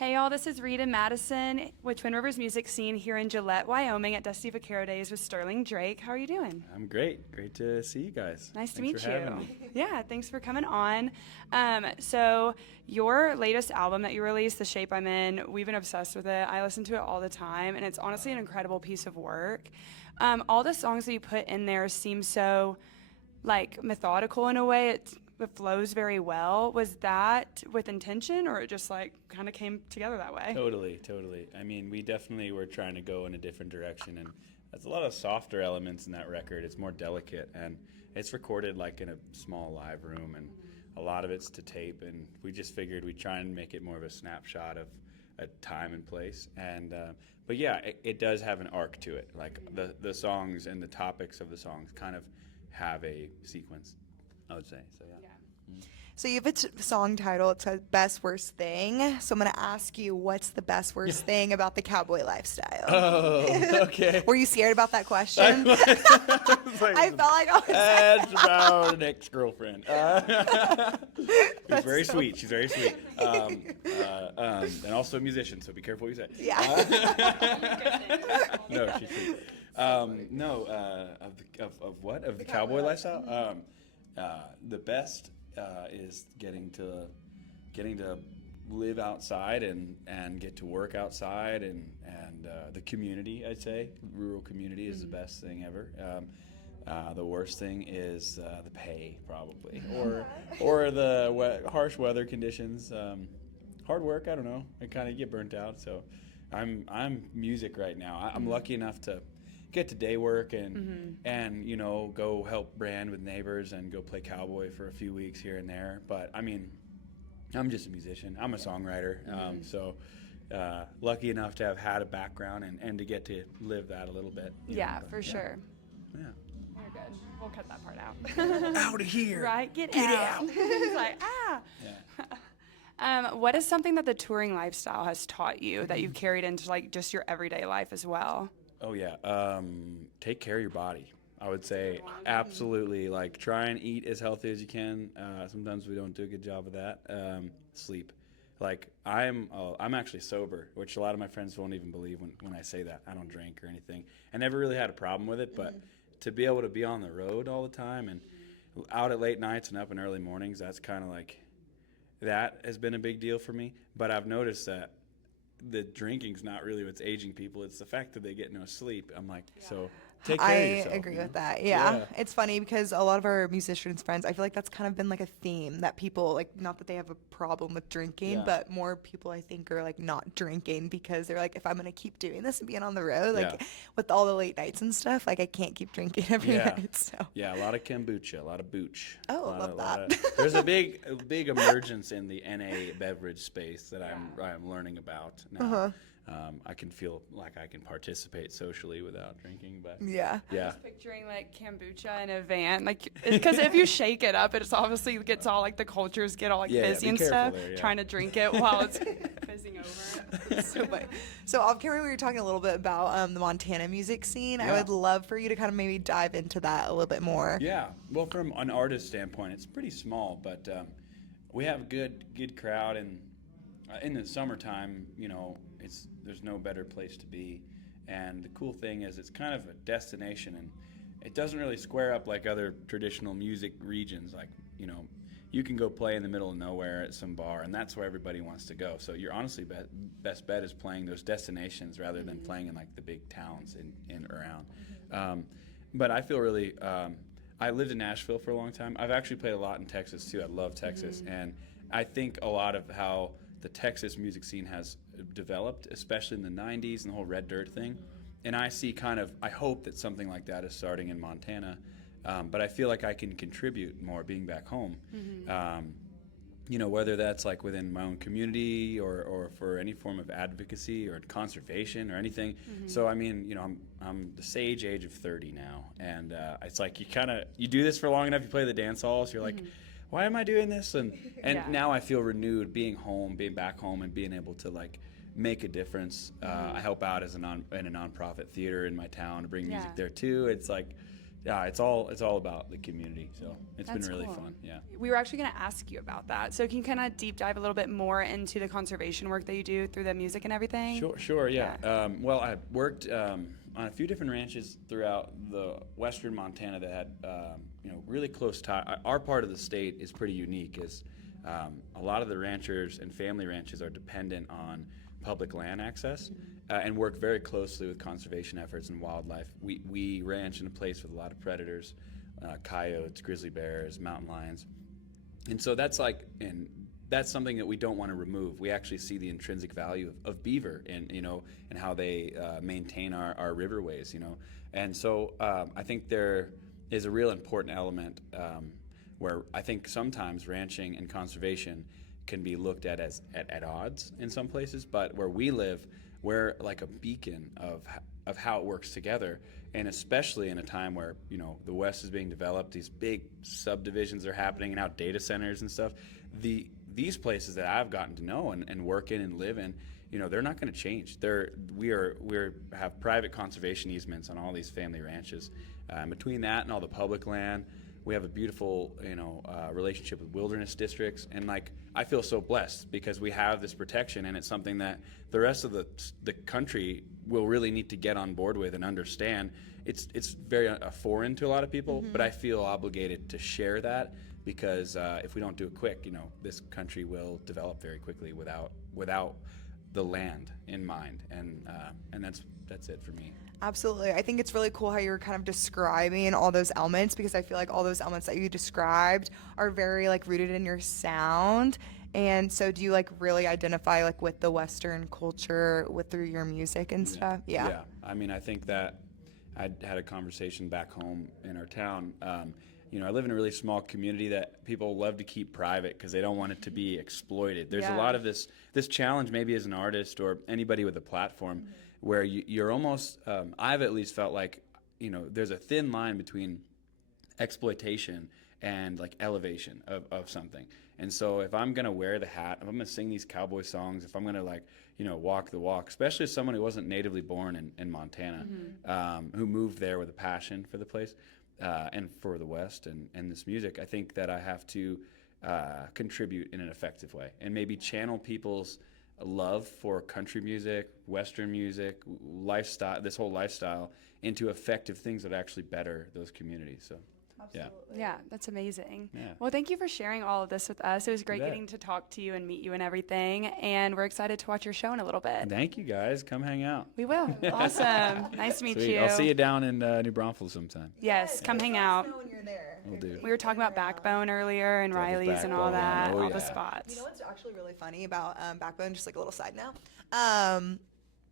Hey y'all, this is Rita Madison with Twin Rivers Music Scene here in Gillette, Wyoming at Dusty Vaquero Days with Sterling Drake. How are you doing? I'm great. Great to see you guys. Nice to Thanks meet for having you. me. Yeah, thanks for coming on. So your latest album that you released, The Shape I'm In, we've been obsessed with it. I listen to it all the time, and it's honestly an incredible piece of work. All the songs that you put in there seem so like methodical in a way. It flows very well. Was that with intention, or it just like kind of came together that way? Totally. I mean, we definitely were trying to go in a different direction, and there's a lot of softer elements in that record. It's more delicate, and it's recorded like in a small live room, and a lot of it's to tape, and we just figured we'd try and make it more of a snapshot of a time and place. And but yeah, it does have an arc to it. Like the songs and the topics of the songs kind of have a sequence, I would say. So yeah. So you have a song title. It says Best Worst Thing. So I'm going to ask you, what's the best worst thing about the cowboy lifestyle? Oh, okay. Were you scared about that question? I I felt like I was. That's about an ex-girlfriend. She's very sweet. She's very sweet. And also a musician, so be careful what you say. Yeah. No, she's sweet. Of what? Of the cowboy lifestyle? The best is getting to live outside and get to work outside and the community. I'd say rural community is the best thing ever. The worst thing is the pay, probably, or the harsh weather conditions. Hard work. I don't know. I kind of get burnt out. So I'm music right now. I'm lucky enough to get to day work and you know, go help brand with neighbors and go play cowboy for a few weeks here and there. But I mean, I'm just a musician. I'm a songwriter. So lucky enough to have had a background and to get to live that a little bit. Yeah, for sure. Yeah. You're good. We'll cut that part out. Out of here. Right? Get out. He's like, ah. Yeah. What is something that the touring lifestyle has taught you that you've carried into like just your everyday life as well? Oh yeah. Take care of your body. I would say absolutely. Like try and eat as healthy as you can. Sometimes we don't do a good job of that. Sleep. Like I'm actually sober, which a lot of my friends won't even believe when I say that. I don't drink or anything. I never really had a problem with it, but to be able to be on the road all the time and out at late nights and up in early mornings, that's kind of like, that has been a big deal for me. But I've noticed that the drinking's not really what's aging people. It's the fact that they get no sleep. I'm like, so take care of yourself. I agree with that. Yeah. It's funny because a lot of our musicians friends, I feel like that's kind of been like a theme that people like, not that they have a problem with drinking, but more people I think are like not drinking because they're like, if I'm going to keep doing this and being on the road, like with all the late nights and stuff, like I can't keep drinking every night. So yeah, a lot of kombucha, a lot of booch. Oh, love that. There's a big emergence in the NA beverage space that I'm learning about now. I can feel like I can participate socially without drinking, but yeah. I'm just picturing like kombucha in a van, like because if you shake it up, it's obviously gets all like the cultures get all like fizzy and stuff. There, trying to drink it while it's fizzing over. So funny. So off camera, we were talking a little bit about the Montana music scene. I would love for you to kind of maybe dive into that a little bit more. Yeah. Well, from an artist standpoint, it's pretty small, but we have a good crowd, and in the summertime, you know, there's no better place to be. And the cool thing is it's kind of a destination, and it doesn't really square up like other traditional music regions. Like, you know, you can go play in the middle of nowhere at some bar, and that's where everybody wants to go. So your honestly best bet is playing those destinations rather than playing in like the big towns in around. But I feel really, I lived in Nashville for a long time. I've actually played a lot in Texas too. I love Texas. And I think a lot of how the Texas music scene has developed, especially in the 90s and the whole Red Dirt thing. And I see I hope that something like that is starting in Montana. But I feel like I can contribute more being back home. You know, whether that's like within my own community or for any form of advocacy or conservation or anything. So, I mean, you know, I'm the sage age of 30 now. And it's like you do this for long enough, you play the dance halls, you're like, why am I doing this? And now I feel renewed being back home and being able to like make a difference. I help out in a nonprofit theater in my town to bring music there too. It's like yeah, it's all about the community. So it's That's been really cool. fun. Yeah. We were actually going to ask you about that. So can you kind of deep dive a little bit more into the conservation work that you do through the music and everything? Sure, yeah. Well, I worked on a few different ranches throughout the western Montana that had, really close tie. Our part of the state is pretty unique, as a lot of the ranchers and family ranches are dependent on public land access and work very closely with conservation efforts and wildlife. We ranch in a place with a lot of predators, coyotes, grizzly bears, mountain lions. And so that's something that we don't want to remove. We actually see the intrinsic value of beaver and how they maintain our riverways, And so I think there is a real important element where I think sometimes ranching and conservation can be looked at as at odds in some places, but where we live, we're like a beacon of how it works together. And especially in a time where the West is being developed, these big subdivisions are happening, and now data centers and stuff. These places that I've gotten to know and work in and live in, they're not going to change. We have private conservation easements on all these family ranches. Between that and all the public land, we have a beautiful relationship with wilderness districts, and I feel so blessed because we have this protection, and it's something that the rest of the country will really need to get on board with and understand. It's very foreign to a lot of people, but I feel obligated to share that because if we don't do it quick, this country will develop very quickly without the land in mind, and that's it for me. Absolutely. I think it's really cool how you were kind of describing all those elements, because I feel like all those elements that you described are very rooted in your sound. And so do you really identify with the Western culture through your music and stuff? Yeah. I mean, I think that I had a conversation back home in our town. I live in a really small community that people love to keep private because they don't want it to be exploited. There's a lot of this challenge, maybe as an artist or anybody with a platform, where you're almost, I've at least felt like, there's a thin line between exploitation and elevation of something. And so if I'm going to wear the hat, if I'm going to sing these cowboy songs, if I'm going to walk the walk, especially as someone who wasn't natively born in Montana, who moved there with a passion for the place and for the West and this music, I think that I have to contribute in an effective way and maybe channel people's love for country music, Western music, lifestyle, this whole lifestyle, into effective things that actually better those communities. So, Yeah, that's amazing. Yeah. Well, thank you for sharing all of this with us. It was great You bet. getting to talk to you and meet you and everything. And we're excited to watch your show in a little bit. Thank you guys. Come hang out. We will. Awesome. Nice to meet Sweet. you. I'll see you down in New Braunfels sometime. Yes, come hang out. When you're there. We'll do. We were talking about Backbone earlier and Devil's Riley's and all Backbone. that, Oh, all the yeah. spots. You know what's actually really funny about Backbone? Just a little side note.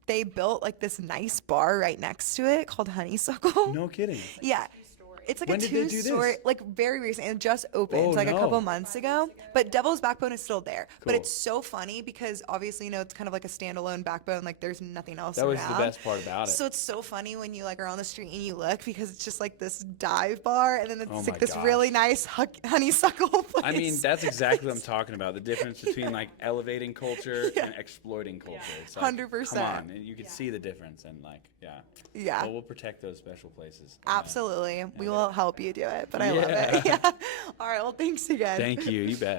They built this nice bar right next to it called Honeysuckle. No kidding. Yeah. It's When a did they do two-story, this? very recent. It just opened Oh, a no. couple months ago. But Devil's Backbone is still there. But Cool. it's so funny because obviously, it's kind of like a standalone Backbone. There's nothing else That was around. the best part about it. So it's so funny when you are on the street and you look, because it's just this dive bar, and then it's Oh my this gosh. really nice honeysuckle place. I mean, that's exactly what I'm talking about. The difference between elevating culture and exploiting culture. It's 100%. Come on, and you can see the difference. And Yeah. Well, we'll protect those special places. Absolutely. We will help you do it, but I love it. Yeah. All right. Well, thanks again. Thank you. You bet.